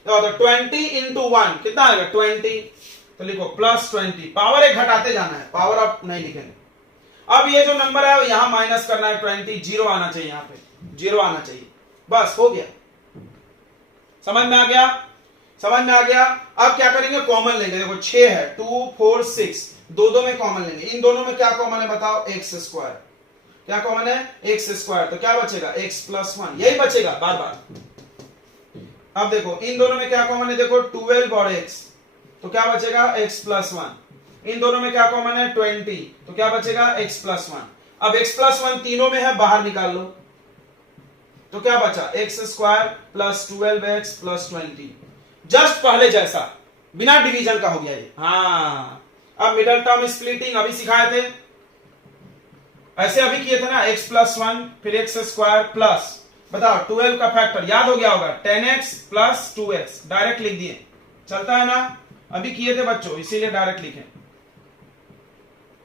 तो 20 इंटू 1 कितना आएगा 20, तो लिखो +20, पावर एक घटाते जाना है, पावर आप नहीं लिखेंगे। अब ये जो नंबर है यहां माइनस करना है 20, 0 आना चाहिए, यहां पे 0 आना चाहिए, बस हो गया। समझ में आ गया। अब क्या करेंगे, कॉमन लेंगे। देखो 6 है, 2 4 6, दो में कॉमन लेंगे। इन दोनों में क्या कॉमन है बताओ, x²। क्या कॉमन है, x²। तो क्या बचेगा, x + 1, यही बचेगा बार बार। अब देखो इन दोनों में क्या कॉमन है, देखो 12 और x, तो क्या बचेगा x + 1। इन दोनों में क्या कॉमन है 20, तो क्या बचेगा x + 1। अब x + 1 तीनों में है, बाहर निकाल लो, तो क्या बचा x² + 12x + 20, जस्ट पहले जैसा, बिना डिवीजन का हो गया ये। हाँ, अब मिडल टर्म स्प्लिटिंग अभी सिखाए थे, ऐसे अभी किए थे ना, x + 1 फिर x² प्लस, बताओ 12 का फैक्टर याद हो गया होगा, 10x + 2x, डायरेक्ट लिख दिए, चलता है ना। अभी किए थे बच्चों, इसीलिए डायरेक्ट लिखे।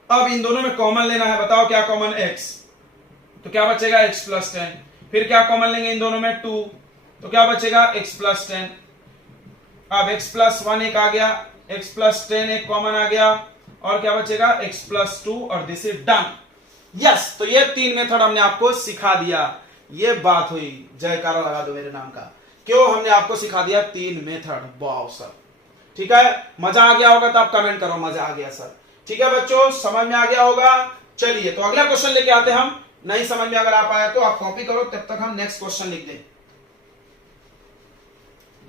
अब इन दोनों में कॉमन लेना है, बताओ क्या कॉमन, x, तो क्या बचेगा x + 10। फिर क्या कॉमन लेंगे इन दोनों में 2, तो क्या बचेगा x + 10। अब x + 1 एक आ गया, x + 10 एक कॉमन आ गया, और क्या बचेगा x + 2, और दिस इज डन। यस, तो ये 3 मेथड हमने आपको सिखा दिया। ये बात हुई, जयकारा लगा दो मेरे नाम का। क्यों हमने आपको सिखा दिया 3 मेथड, वाओ सर। ठीक है, मजा आ गया होगा तो आप कमेंट करो मजा आ गया सर। ठीक है बच्चों, समझ में आ गया होगा। चलिए तो अगला क्वेश्चन लेके आते हैं हम। नहीं समझ में अगर आप आया तो आप कॉपी करो, तब तक हम नेक्स्ट क्वेश्चन लिख दें।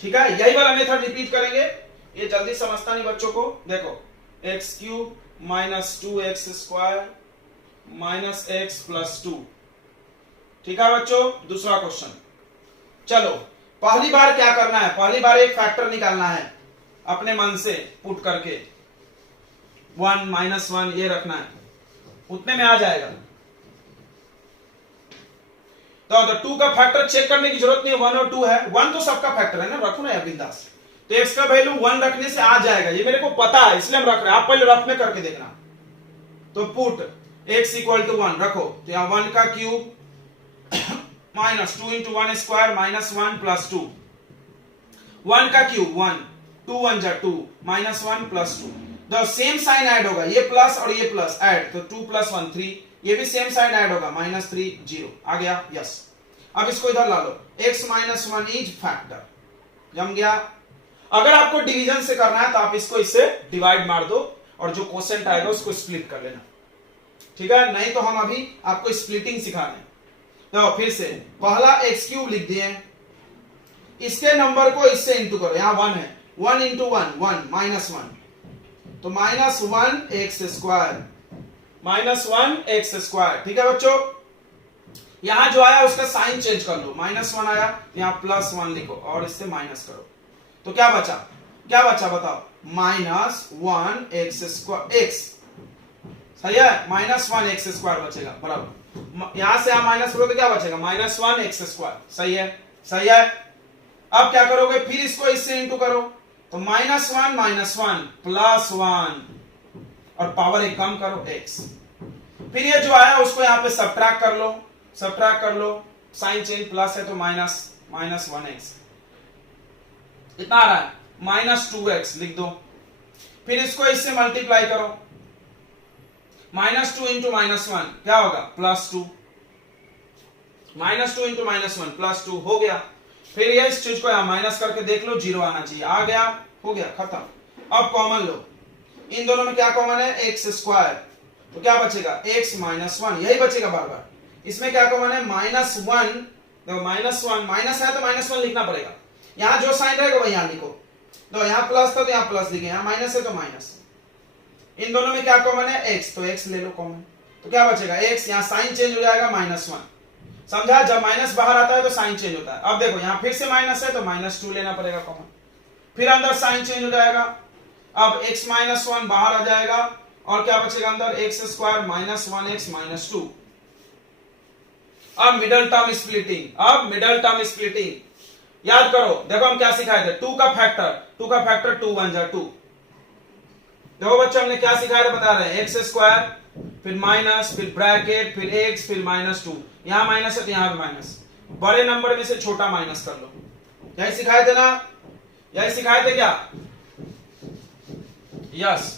ठीक है, यही वाला मेथड रिपीट करेंगे, ये जल्दी समझता नहीं बच्चों को। देखो x³ - 2x² - x + 2। ठीक है बच्चों, दूसरा क्वेश्चन। चलो पहली बार क्या करना है, पहली बार एक फैक्टर निकालना है अपने मन से पुट करके, 1 - 1 ये रखना है, उतने में आ जाएगा। तो 2 का फैक्टर चेक करने की जरूरत नहीं है, 1 और 2 है, 1 तो सबका फैक्टर है ना, रखो ना यार बिंदास। तो x का वैल्यू 1 रखने से आ जाएगा, ये मेरे को पता है इसलिए हम रख रहे हैं, आप पहले रफ में करके देखना। तो पुट x इक्वल टू 1 रखो, तो यहां 1 का cube minus 2 into 1 square minus 1 plus 2, 1 का क्यूब 1, 2 1 जा 2 माइनस 1 प्लस 2, तो सेम साइन ऐड होगा, ये प्लस और ये प्लस ऐड, तो 2 प्लस 1 3, ये भी सेम साइन ऐड होगा, माइनस 3 0 आ गया, यस। अब इसको इधर ला लो, x माइनस 1 इज फैक्टर, जम गया। अगर आपको डिवीजन से करना है तो आप इसको इससे डिवाइड मार दो और जो क्वोशिएंट आएगा उसको स्प्लिट कर लेना, ठीक है, नहीं तो हम अभी आपको स्प्लिटिंग सिखा रहे हैं। तो फिर से पहला x क्यूब लिख दिए, इसके नंबर को इससे इंटू करो, यहां 1 है, 1 इंटू 1 1 माइनस 1, तो minus 1 x square, minus 1 x square, ठीक है बच्चों। यहां जो आया उसका साइन चेंज कर लो, माइनस 1 आया, यहां प्लस 1 लिखो और इससे माइनस करो, तो क्या बचा, क्या बचा बताओ, माइनस 1 एक्स स्क्वायर, एक्स सही है, माइनस 1 एक्स स्क्वायर बचेगा, बराबर, यहां से यहां माइनस करो तो क्या बचेगा, माइनस 1 एक्स स्क्वायर, सही है, सही है। अब क्या करोगे, फिर इसको इससे इंटू करो, तो माइनस 1 प्लस 1 और पावर एक कम करो x, फिर ये जो आया उसको यहां पे सब्ट्रैक्ट कर लो, सब्ट्रैक्ट कर लो, साइन चेंज प्लस है तो माइनस, माइनस 1x, कितना आ रहा है, माइनस 2x लिख दो, फिर इसको इससे मल्टीप्लाई करो, माइनस 2 इंटू माइनस 1 क्या होगा, plus 2, minus 2 into minus 1 plus 2 हो गया। फिर ये इस चीज को यहां माइनस करके देख लो, 0 आना चाहिए, आ गया, हो गया, खत्म। अब कॉमन लो, इन दोनों में क्या कॉमन है, एक्स स्क्वायर, तो क्या बचेगा, x माइनस 1, यही बचेगा बार बार। इसमें क्या कॉमन है, माइनस 1, तो माइनस 1 माइनस है तो माइनस 1 लिखना पड़ेगा, यहां जो साइन रहेगा वही यहां लिखो, तो यहां प्लस था तो यहां प्लस लिखे, यहां माइनस है तो माइनस। इन दोनों में क्या कॉमन है, x, तो x ले लो कॉमन, तो क्या बचेगा, x, यहां साइन चेंज हो जाएगा, माइनस 1, समझा, जब माइनस बाहर आता है तो साइन चेंज होता है। अब देखो यहां फिर से माइनस है तो माइनस 2 लेना पड़ेगा कॉमन, फिर अंदर साइन चेंज हो जाएगा, अब x माइनस 1 बाहर आ जाएगा और क्या बचेगा अंदर, x square minus 1x minus 2। अब मिडल टर्म स्प्लिटिंग, अब मिडल टर्म स्प्लिटिंग याद करो, देखो हम क्या सिखाए थे, 2 का फैक्टर 2 1 जा 2, देखो बच्चों हमने क्या सिखाया था बता रहे हैं, एक्स स्क्वायर फिर माइनस फिर ब्रैकेट फिर एक्स फिर माइनस 2, यहां माइनस है तो यहां भी माइनस, बड़े नंबर में से छोटा माइनस कर लो, यही सिखाए थे ना, यही सिखाए थे क्या, यस।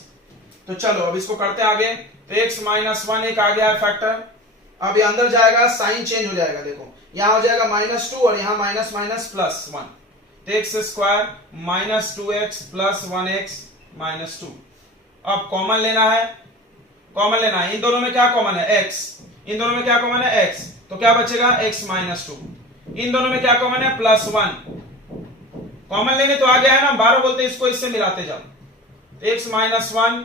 तो चलो अब इसको करते हैं आगे, तो x माइनस 1 एक आ गया है फैक्टर, अब ये अंदर जाएगा, साइन चेंज हो जाएगा, देखो यहां हो जाएगा माइनस 2 और यहां माइनस माइनस प्लस 1, तो x square minus 2x plus 1x minus 2। अब कॉमन लेना है, कॉमन लेना है, इन दोनों में क्या कॉमन है, x, इन दोनों में क्या कॉमन है, x, तो क्या बचेगा, x माइनस 2, इन दोनों में क्या कॉमन है, प्लस 1, कॉमन लेने तो आ गया है ना, 12 बोलते इसको इससे मिलाते जाओ, x माइनस 1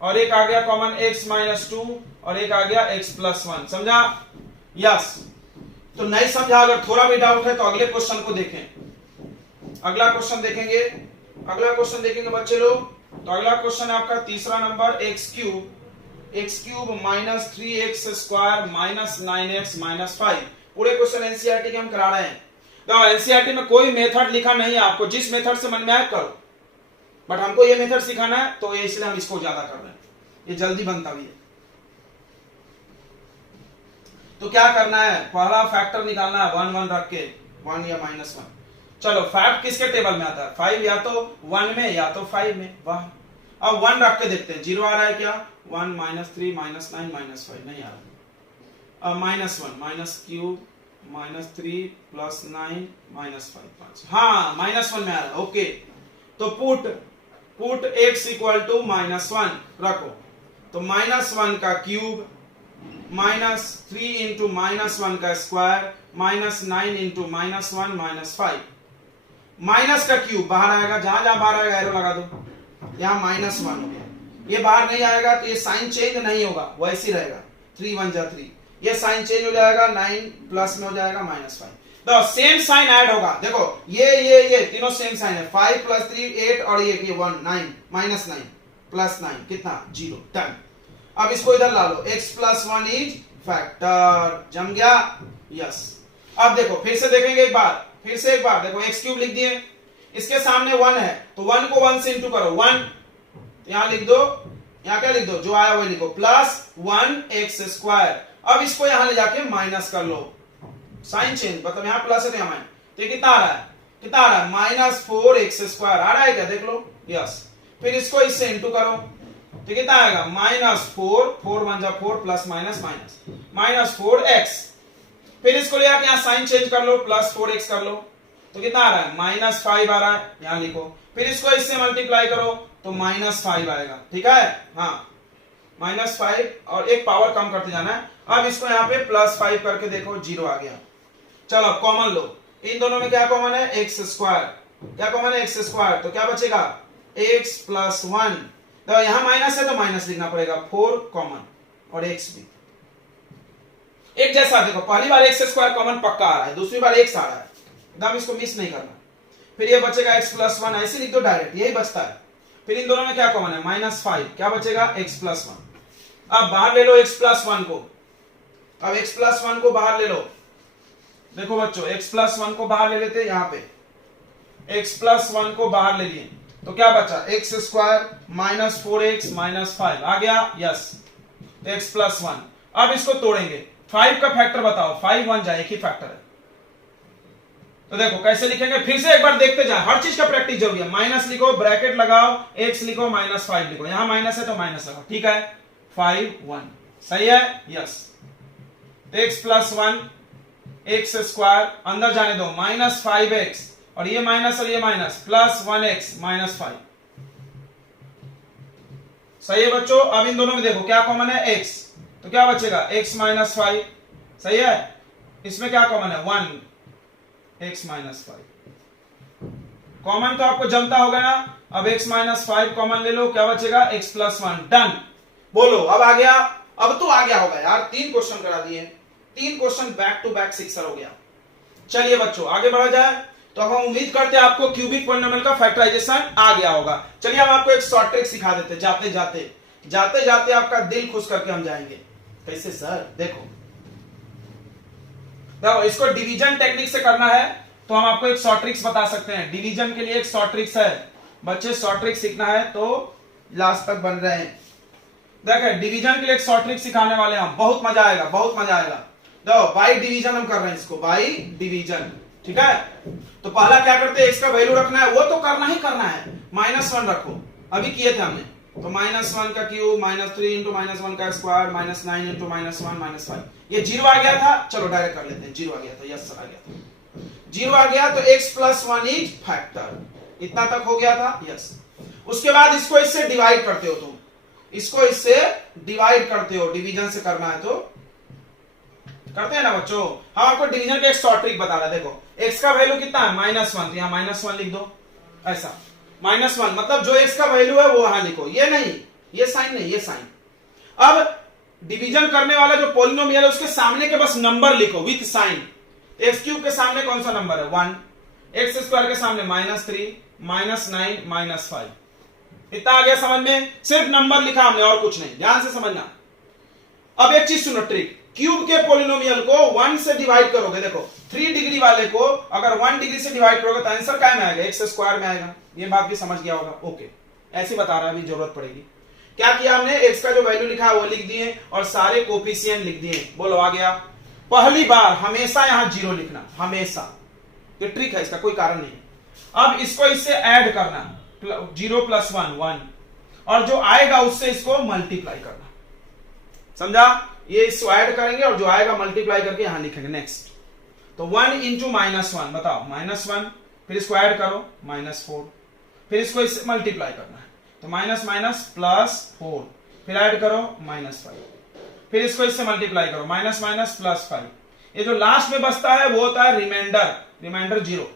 और एक आ गया कॉमन x माइनस 2 और एक आ गया x प्लस 1, समझा, यस। तो नहीं समझा, अगर थोड़ा भी डाउट है तो अगले क्वेश्चन को देखें, अगला क्वेश्चन देखेंगे, अगला क्वेश्चन देखेंगे बच्चे लोग। तो अगला क्वेश्चन है आपका तीसरा number, x cube minus 3x square minus 9x minus 5, पूरे क्वेश्चन एनसीईआरटी के हम करा रहे हैं। तो एनसीईआरटी में कोई मेथड लिखा नहीं है, आपको जिस मेथड से मन में आए करो, बट हमको ये मेथड सिखाना है तो ये इसलिए हम इसको ज्यादा कर रहे हैं, ये जल्दी बनता भी है। तो क्या करना है, पहला फैक्टर निकालना है, 1 1 रख के, 1 या माइनस 1, चलो फैक्ट किसके टेबल में आता है, 5 या तो 1 में या तो 5 में, वाह। अब 1 रख के देखते हैं, 0 आ रहा है क्या, 1 माइनस 3 माइनस 9 माइनस 5 नहीं आ रहा, अब minus 1 minus cube minus 3 plus 9 minus 5, हाँ माइनस 1 में आ रहा है, ओके। तो put x equal to minus 1 रखो, तो माइनस 1 का क्यूब माइनस 3 इंटू माइनस 1 का square minus 9 into minus 1 minus 5, minus का क्यूब बाहर आएगा, जहां जहां बाहर आएगा एरो लगा दो, यहां माइनस 1 हो गया, ये बाहर नहीं आएगा तो ये साइन चेंज नहीं होगा, वैसे ही रहेगा, 3 1 जा 3, ये साइन चेंज हो जाएगा, 9 प्लस में हो जाएगा माइनस 5, तो सेम साइन ऐड होगा, देखो ये तीनों सेम साइन है, 5 प्लस 3 8 और ये 1 9 माइनस 9 प्लस 9 कितना 0, डन। अब इसको इधर ला लो, x प्लस 1 इज फैक्टर, जम गया, यस। अब देखो फिर से देखेंगे एक बार, फिर से एक बार देखो, एक्स क्यूब लिख दिए, इसके सामने 1 है तो 1 को 1 से इंटू करो, 1 यहां लिख दो, यहां क्या लिख दो, जो आया वही लिखो, प्लस 1 एक्स स्क्वायर। अब इसको यहां ले जाके माइनस कर लो, साइन चेंज, मतलब यहां प्लस है तो यहां माइनस, तो कितना आ रहा है, कितना आ रहा है, माइनस 4 एक्स स्क्वायर आ रहा है क्या, देख लो, यस। फिर इसको इससे इंटू करो तो कितना आएगा, माइनस 4, 4 1 जा 4 plus minus minus, minus 4 x. फिर इसको ले आके यहां साइन चेंज कर लो, प्लस 4 एक्स कर लो तो कितना आ रहा है, माइनस 5 आ रहा है, यहां लिखो। फिर इसको इससे मल्टीप्लाई करो तो माइनस 5 आएगा, ठीक है, हाँ माइनस 5, और एक पावर कम करते जाना है। अब इसको यहाँ पे प्लस 5 करके देखो, 0 आ गया। चलो अब कॉमन लो, इन दोनों में क्या कॉमन है, एक्स स्क्वायर, क्या कॉमन है, एक्स स्क्वायर, तो क्या बचेगा, एक्स प्लस 1, तो यहां माइनस है तो माइनस लिखना पड़ेगा, 4 कॉमन और एक्स भी एक जैसा। देखो पहली बार एक्स स्क्वायर कॉमन पक्का आ रहा है, दूसरी बार एक्स आ रहा है, एकदम इसको मिस नहीं करना। फिर ये बचेगा एक्स प्लस 1, ऐसे लिख दो डायरेक्ट, यही बचता है। फिर इन दोनों में क्या कॉमन है, माइनस 5, क्या बचेगा, एक्स प्लस 1। अब बाहर ले लो एक्स प्लस 1 को, अब एक्स प्लस 1 को बाहर ले लो, देखो बच्चों एक्स प्लस 1 को बाहर ले लेते, यहां पे एक्स प्लस 1 को बाहर ले लिए तो क्या बचा, x square minus 4x minus 5 आ गया, यस, एक्स प्लस 1। अब इसको तोड़ेंगे, 5 का फैक्टर बताओ, 5 1 जाए, एक ही फैक्टर है, तो देखो कैसे लिखेंगे, फिर से एक बार देखते जाए, हर चीज का प्रैक्टिस जरूरी है। माइनस लिखो, ब्रैकेट लगाओ, एक्स लिखो, माइनस 5 लिखो, यहां माइनस है तो माइनस लगाओ, ठीक है, 5 1 सही है, yes. X plus 1 x square अंदर जाने दो, माइनस 5x, और ये माइनस और ये माइनस, प्लस 1x माइनस 5, सही है बच्चों। अब इन दोनों में देखो क्या कॉमन है, x, तो क्या बचेगा, x माइनस 5, सही है। इसमें क्या कॉमन है, 1 x माइनस 5, कॉमन तो आपको जमता होगा ना। अब x माइनस 5 कॉमन ले लो, क्या बचेगा, x प्लस 1, डन। बोलो अब आ गया, अब तो आ गया होगा यार, 3 क्वेश्चन करा दिए, 3 क्वेश्चन बैक टू बैक 6 हो गया। चलिए बच्चों आगे बढ़ा जाए, तो हम उम्मीद करते हैं आपको क्यूबिक पॉलिनोमियल का फैक्टराइजेशन आ गया होगा। चलिए हम आपको एक शॉर्ट ट्रिक सिखा देते, जाते जाते आपका दिल खुश करके हम जाएंगे। कैसे सर, देखो इसको डिवीजन टेक्निक से करना है, तो हम आपको एक शॉर्ट ट्रिक्स बता सकते हैं। डिवीजन के लिए एक शॉर्ट ट्रिक्स है, बच्चे शॉर्ट ट्रिक सीखना है तो लास्ट तक बन रहे हैं। देखिए डिवीजन के लिए एक शॉर्ट ट्रिक सिखाने वाले हैं हम, बहुत मजा आएगा, बहुत मजा आएगा। देखो बाई डिवीजन हम कर रहे हैं इसको, बाई डिवीजन, ठीक है। तो पहला क्या करते हैं, इसका वैल्यू रखना है, वो तो करना ही करना है, -1 रखो, अभी किए थे हमने, तो -1 का क्यूब, -3 इंटू -1 का स्क्वायर, -9 इंटू -1 -5, ये 0 आ गया था। चलो डायरेक्ट कर लेते हैं, 0 आ गया था, यस सर आ गया था, 0 आ गया, तो x प्लस 1 इज फैक्टर, इतना तक हो गया था, यस। उसके बाद इसको इससे डिवाइड करते हो, तुम इसको इससे डिवाइड करते हो, डिवीजन से करना है तो करते हैं ना बच्चों। हम आपको डिवीजन का एक शॉर्ट ट्रिक बता रहे हैं। देखो x का वैल्यू कितना है, -1, तो यहां -1 लिख दो, ऐसा -1 मतलब जो x का वैल्यू है वो यहां लिखो, ये नहीं, ये साइन नहीं, ये साइन। अब डिवीजन करने वाला जो पॉलिनोमियल है उसके सामने के बस नंबर लिखो विथ साइन। एक्स क्यूब के सामने कौन सा नंबर है, 1, एक्स स्क्वायर के सामने -3, -9, -5, इतना आ गया समझ में, सिर्फ नंबर लिखा हमने और कुछ नहीं, ध्यान से समझना। अब एक चीज सुनो ट्रिक, क्यूब के पॉलिनोमियल को 1 से डिवाइड करोगे, देखो 3 डिग्री वाले को अगर 1 डिग्री से डिवाइड करोगे तो आंसर क्या में आएगा, एक्स स्क्वायर में आएगा। ये बात भी समझ गया होगा, ओके, ऐसे बता रहा है, अभी जरूरत पड़ेगी। क्या किया हमने, एक्स का जो वैल्यू लिखा है वो लिख दिए और सारे कोफिशिएंट लिख दिए। बोलो आ गया। पहली बार हमेशा यहां 0 लिखना, हमेशा, ये ट्रिक है, इसका कोई कारण नहीं है। अब इसको इससे ऐड करना, 0 + 1 1, और जो आएगा उससे इसको मल्टीप्लाई करना, समझा। ये इसको ऐड करेंगे और जो आएगा मल्टीप्लाई करके यहां लिखेंगे नेक्स्ट। तो 1 इंटू -1 बताओ, -1, फिर इसको ऐड करो -4, फिर इसको इससे मल्टीप्लाई करना है, तो -+4, फिर ऐड करो -5, फिर इसको इससे मल्टीप्लाई करो -+5। ये जो लास्ट में बचता है वो होता है रिमाइंडर 0।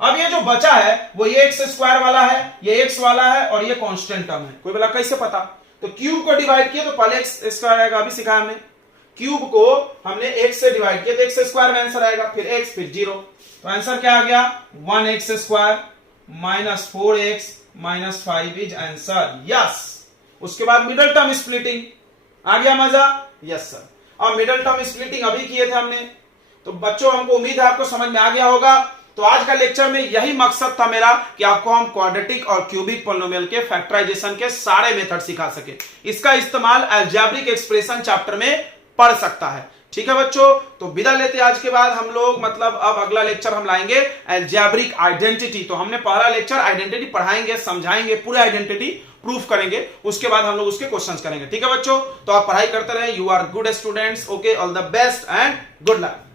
अब ये जो बचा है वो ये एक्स स्क्वायर वाला है, ये एक्स वाला है और ये कांस्टेंट टर्म है। कोई बोला कैसे पता, तो क्यूब को डिवाइड किया तो पहले एक्स स्क्वायर आएगा, अभी सिखाया हमने। क्यूब को हमने एक्स से डिवाइड किया तो एक्स स्क्वायर में आंसर आएगा, फिर एक्स फिर 0, तो आंसर क्या आ गया, 1x square -4x -5 is answer, yes. उसके बाद मिडल टर्म स्प्लिटिंग, आ गया मजा, यस सर। अब मिडल टर्म स्प्लिटिंग अभी किए थे हमने, तो बच्चों हमको उम्मीद है आपको समझ में आ गया होगा। तो आज का लेक्चर में यही मकसद था मेरा कि आपको हम क्वाड्रेटिक और क्यूबिक पॉलिनोमियल के फैक्टराइजेशन के सारे मेथड सिखा सके। इसका इस्तेमाल अलजेब्रिक एक्सप्रेशन चैप्टर में पढ़ सकता है। ठीक है बच्चों, तो विदा लेते आज के बाद हम लोग मतलब अब अगला लेक्चर हम लाएंगे अलजेब्रिक आइडेंटिटी। तो हमने पहला लेक्चर आइडेंटिटी पढ़ाएंगे, समझाएंगे, पूरे आइडेंटिटी प्रूफ करेंगे, उसके बाद हम लोग उसके क्वेश्चंस करेंगे। ठीक है बच्चों, तो आप पढ़ाई करते रहे। You are good students. Okay, all the best and good luck.